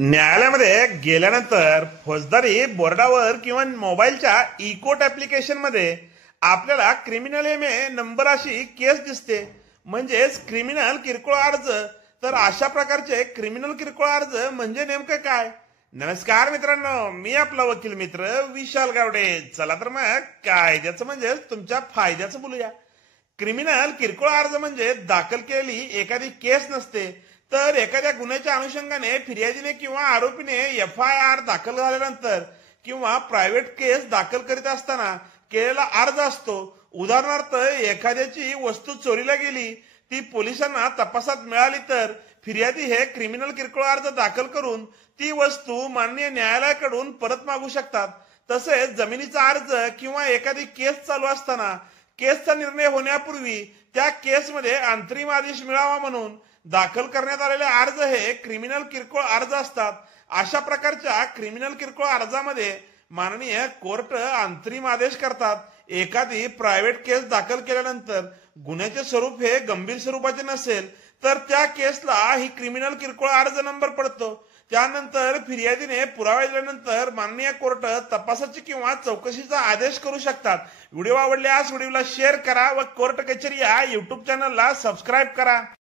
न्यायालयामध्ये गेल्यानंतर फौजदारी बोर्डावर किंवा मोबाईलच्या ई-कोर्ट ऍप्लिकेशन मध्ये आपल्याला क्रिमिनल एमए नंबर अशी केस दिसते, म्हणजेच क्रिमिनल किरकोळ अर्ज. तर अशा प्रकारचे क्रिमिनल किरकोळ अर्ज म्हणजे नेमकं काय? नमस्कार मित्रांनो, मी आपला वकील मित्र विशाल गावडे. चला तर मग कायद्याचं म्हणजे तुमच्या फायद्याचं बोलूया. क्रिमिनल किरकोळ अर्ज म्हणजे दाखल केलेली एखादी केस नसते, तर एखाद्या गुन्ह्याच्या अनुषंगाने फिर्यादीने किंवा आरोपीने FIR दाखल झाल्यानंतर किंवा प्रायव्हेट केस दाखल करीत असताना केलेला अर्ज असतो. उदाहरणार्थ, एखाद्याची वस्तू चोरीला गेली, ती पोलिसांना तपासात मिळाली, तर फिर्यादी हे क्रिमिनल किरकोळ अर्ज दाखल करून ती वस्तू माननीय न्यायालयाकडून परत मागू शकतात. तसेच जमिनीचा अर्ज किंवा एखादी केस चालू असताना केसचा निर्णय होण्यापूर्वी त्या केसमध्ये अंतरिम आदेश मिळावा म्हणून दाखल करण्यात आलेले अर्ज हे क्रिमिनल किरकोळ अर्ज असतात. अशा प्रकारच्या क्रिमिनल किरकोळ अर्जामध्ये माननीय कोर्ट अंतरिम आदेश करतात. एखादी प्रायव्हेट केस दाखल केल्यानंतर गुन्ह्याचे स्वरूप हे गंभीर स्वरूपाचे नसेल, तर त्या केसला ही क्रिमिनल किरकोळ अर्ज नंबर पडतो. त्यानंतर फिर्यादीने पुरावे दिल्यानंतर माननीय कोर्ट तपासाची किंवा चौकशीचा आदेश करू शकतात. व्हिडिओ आवडल्यास व्हिडिओला शेअर करा व कोर्ट कचेरी या युट्यूब चॅनलला सबस्क्राईब करा.